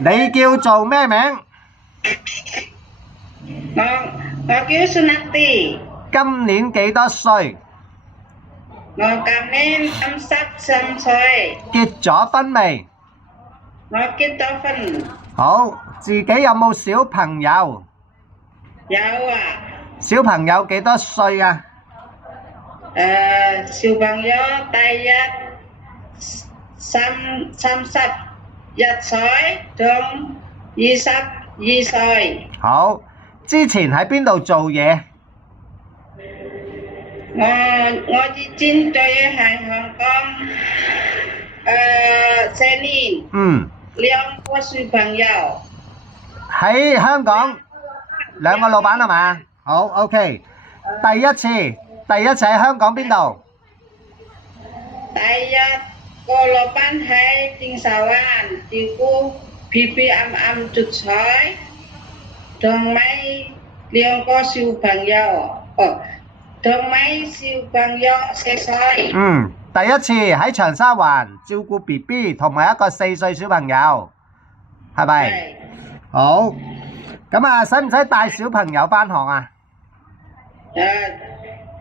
你叫做咩名？我叫Sunati，今年幾多歲？我今年53歲，結咗婚未？我結咗婚，好，自己有冇小朋友？有啊，小朋友幾多歲啊？小朋友大約31歲同22歲。好，之前喺邊度做嘢？我之前在喺香港4年，兩個小朋友。喺香港兩個老闆係嘛？好 ，OK。第一次喺香港邊度？第一個老闆喺正沙灣照顧皮皮啱啱出世，同埋兩個小朋友，同埋小朋友4歲。第一次喺長沙灣照顧 BB 同埋一個4歲小朋友，係咪？係。好，咁啊，使唔使帶小朋友返學啊？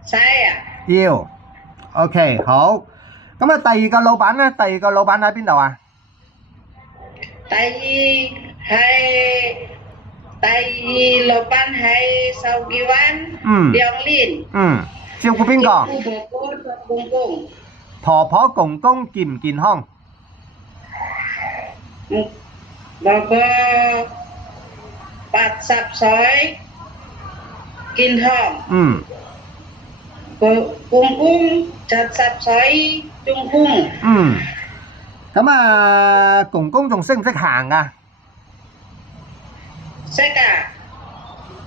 使啊。要。OK，好。咁啊，第二個老闆呢？第二個老闆喺邊度啊？第二老闆喺筲箕灣2年。照顧邊個？照顧婆婆同公公。婆婆公公健唔健康？婆婆80歲，健康。公公70歲，中風。咁啊，公公仲識唔識行啊？識啊。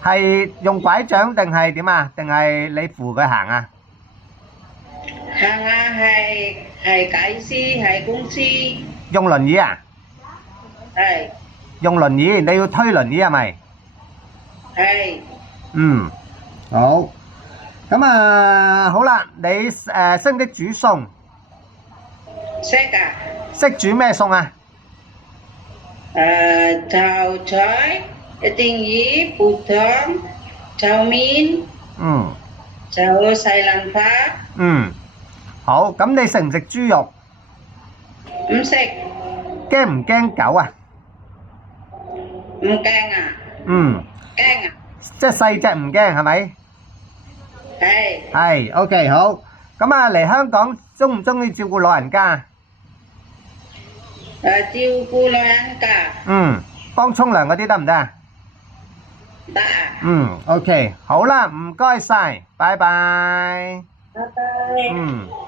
係用拐杖定係點啊？定係你扶佢行啊？行啊，係解釋，係公司。用輪椅啊？係。用輪椅，你要推輪椅係咪？係。好。咁啊，好啦，你識唔識煮餸？識啊。識煮咩餸啊？炒菜、一定魚、煲湯、炒麵。炒西蘭花。好，咁你食唔食豬肉？唔食。驚唔驚狗啊？唔驚啊。驚啊。即係細隻唔驚係咪？係 OK 好。咁啊嚟香港中唔中意照顧老人家？照顧老人家。幫沖涼嗰啲得唔得啊？得啊。OK 好啦，唔該晒，拜拜。拜拜。